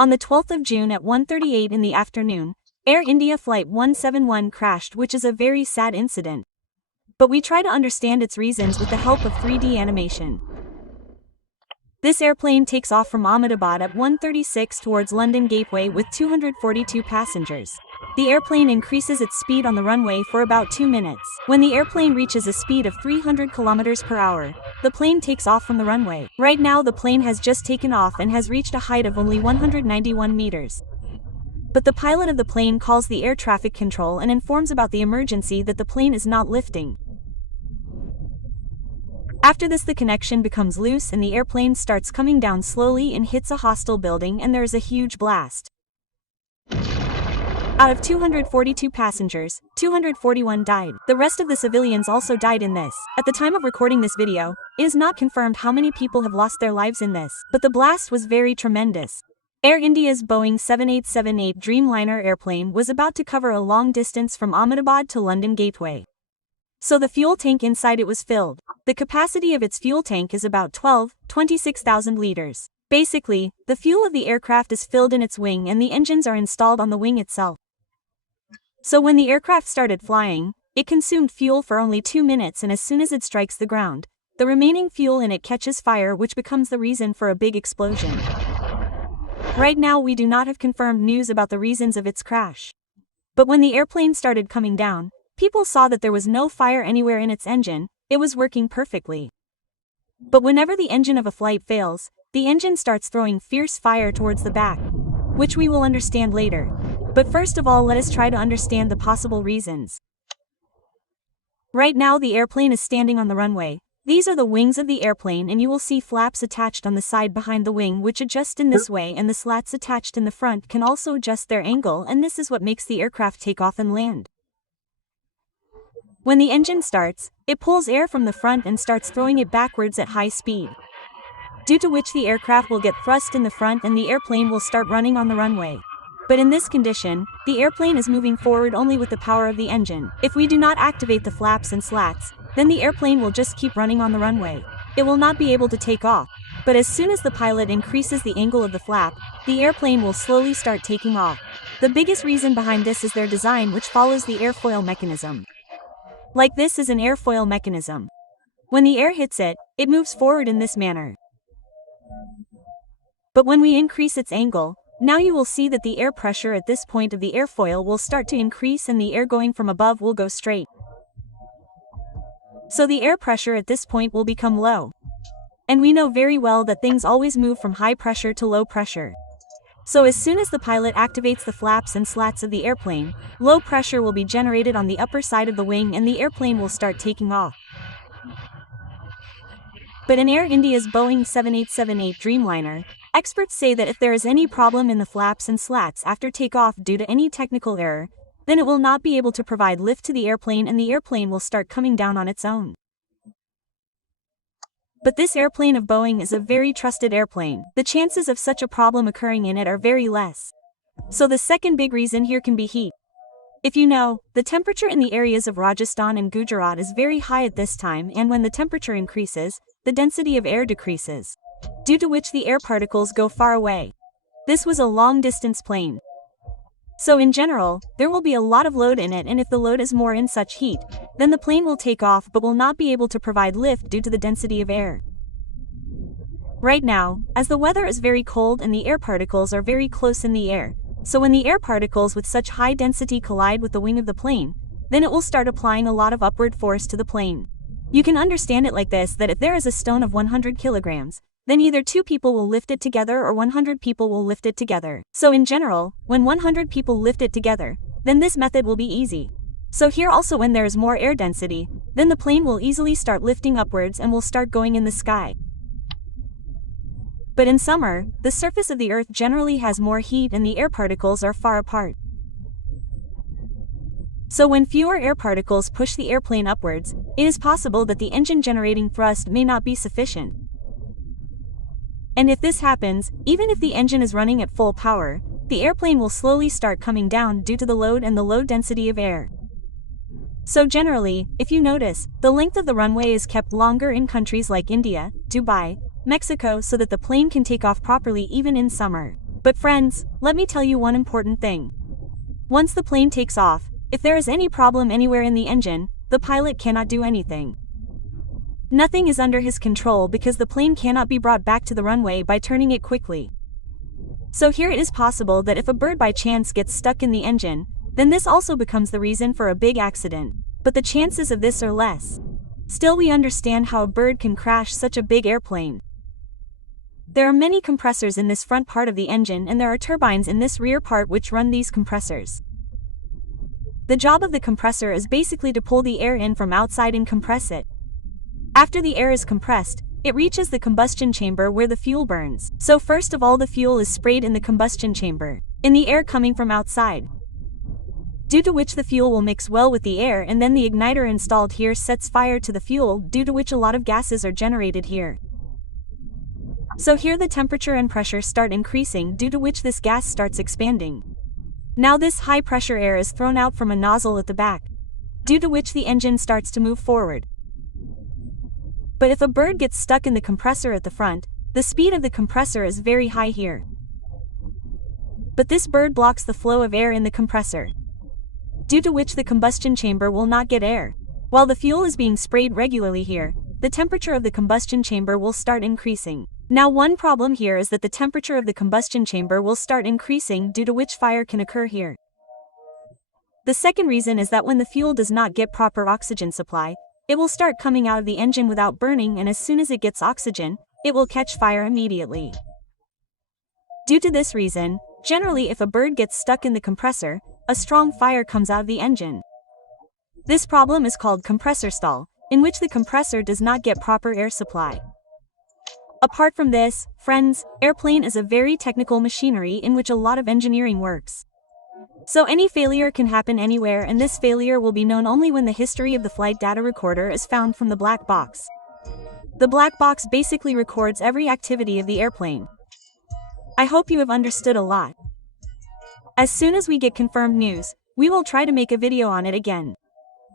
On the 12th of June at 1:38 in the afternoon, Air India Flight 171 crashed, which is a very sad incident. But we try to understand its reasons with the help of 3D animation. This airplane takes off from Ahmedabad at 1:36 towards London Gateway with 242 passengers. The airplane increases its speed on the runway for about 2 minutes. When the airplane reaches a speed of 300 km per hour, the plane takes off from the runway. Right now the plane has just taken off and has reached a height of only 191 meters. But the pilot of the plane calls the air traffic control and informs about the emergency that the plane is not lifting. After this, the connection becomes loose and the airplane starts coming down slowly and hits a hostel building, and there is a huge blast. Out of 242 passengers, 241 died. The rest of the civilians also died in this. At the time of recording this video, it is not confirmed how many people have lost their lives in this, but the blast was very tremendous. Air India's Boeing 7878 Dreamliner airplane was about to cover a long distance from Ahmedabad to London Gateway. So the fuel tank inside it was filled. The capacity of its fuel tank is about 26,000 liters. Basically, the fuel of the aircraft is filled in its wing and the engines are installed on the wing itself. So when the aircraft started flying, it consumed fuel for only 2 minutes, and as soon as it strikes the ground, the remaining fuel in it catches fire, which becomes the reason for a big explosion. Right now we do not have confirmed news about the reasons of its crash. But when the airplane started coming down, people saw that there was no fire anywhere in its engine, it was working perfectly. But whenever the engine of a flight fails, the engine starts throwing fierce fire towards the back, which we will understand later. But first of all, let us try to understand the possible reasons. Right now the airplane is standing on the runway. These are the wings of the airplane, and you will see flaps attached on the side behind the wing which adjust in this way, and the slats attached in the front can also adjust their angle, and this is what makes the aircraft take off and land. When the engine starts, it pulls air from the front and starts throwing it backwards at high speed, due to which the aircraft will get thrust in the front and the airplane will start running on the runway. But in this condition, the airplane is moving forward only with the power of the engine. If we do not activate the flaps and slats, then the airplane will just keep running on the runway. It will not be able to take off. But as soon as the pilot increases the angle of the flap, the airplane will slowly start taking off. The biggest reason behind this is their design, which follows the airfoil mechanism. Like this is an airfoil mechanism. When the air hits it, it moves forward in this manner. But when we increase its angle, now you will see that the air pressure at this point of the airfoil will start to increase and the air going from above will go straight. So the air pressure at this point will become low. And we know very well that things always move from high pressure to low pressure. So as soon as the pilot activates the flaps and slats of the airplane, low pressure will be generated on the upper side of the wing and the airplane will start taking off. But in Air India's Boeing 7878 Dreamliner, experts say that if there is any problem in the flaps and slats after takeoff due to any technical error, then it will not be able to provide lift to the airplane and the airplane will start coming down on its own. But this airplane of Boeing is a very trusted airplane. The chances of such a problem occurring in it are very less. So the second big reason here can be heat. If you know, the temperature in the areas of Rajasthan and Gujarat is very high at this time, and when the temperature increases, the density of air decreases, due to which the air particles go far away. This was a long-distance plane. So in general, there will be a lot of load in it, and if the load is more in such heat, then the plane will take off but will not be able to provide lift due to the density of air. Right now, as the weather is very cold and the air particles are very close in the air, so when the air particles with such high density collide with the wing of the plane, then it will start applying a lot of upward force to the plane. You can understand it like this, that if there is a stone of 100 kilograms, then either 2 people will lift it together or 100 people will lift it together. So in general, when 100 people lift it together, then this method will be easy. So here also, when there is more air density, then the plane will easily start lifting upwards and will start going in the sky. But in summer, the surface of the Earth generally has more heat and the air particles are far apart. So when fewer air particles push the airplane upwards, it is possible that the engine generating thrust may not be sufficient. And if this happens, even if the engine is running at full power, the airplane will slowly start coming down due to the load and the low density of air. So generally, if you notice, the length of the runway is kept longer in countries like India, Dubai, Mexico, so that the plane can take off properly even in summer. But friends, let me tell you one important thing. Once the plane takes off, if there is any problem anywhere in the engine, the pilot cannot do anything. Nothing is under his control because the plane cannot be brought back to the runway by turning it quickly. So here it is possible that if a bird by chance gets stuck in the engine, then this also becomes the reason for a big accident, but the chances of this are less. Still, we understand how a bird can crash such a big airplane. There are many compressors in this front part of the engine and there are turbines in this rear part which run these compressors. The job of the compressor is basically to pull the air in from outside and compress it. After the air is compressed, it reaches the combustion chamber where the fuel burns. So first of all the fuel is sprayed in the combustion chamber, in the air coming from outside. Due to which the fuel will mix well with the air and then the igniter installed here sets fire to the fuel, due to which a lot of gases are generated here. So here the temperature and pressure start increasing, due to which this gas starts expanding. Now this high pressure air is thrown out from a nozzle at the back, due to which the engine starts to move forward. But if a bird gets stuck in the compressor at the front, the speed of the compressor is very high here. But this bird blocks the flow of air in the compressor, due to which the combustion chamber will not get air. While the fuel is being sprayed regularly here, the temperature of the combustion chamber will start increasing. Now one problem here is that the temperature of the combustion chamber will start increasing, due to which fire can occur here. The second reason is that when the fuel does not get proper oxygen supply, it will start coming out of the engine without burning, and as soon as it gets oxygen, it will catch fire immediately. Due to this reason, generally if a bird gets stuck in the compressor, a strong fire comes out of the engine. This problem is called compressor stall, in which the compressor does not get proper air supply. Apart from this, friends, airplane is a very technical machinery in which a lot of engineering works. So any failure can happen anywhere, and this failure will be known only when the history of the flight data recorder is found from the black box. The black box basically records every activity of the airplane. I hope you have understood a lot. As soon as we get confirmed news, we will try to make a video on it again.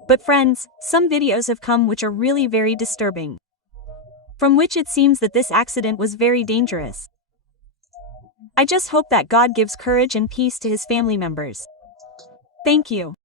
But friends, some videos have come which are really very disturbing, from which it seems that this accident was very dangerous. I just hope that God gives courage and peace to his family members. Thank you.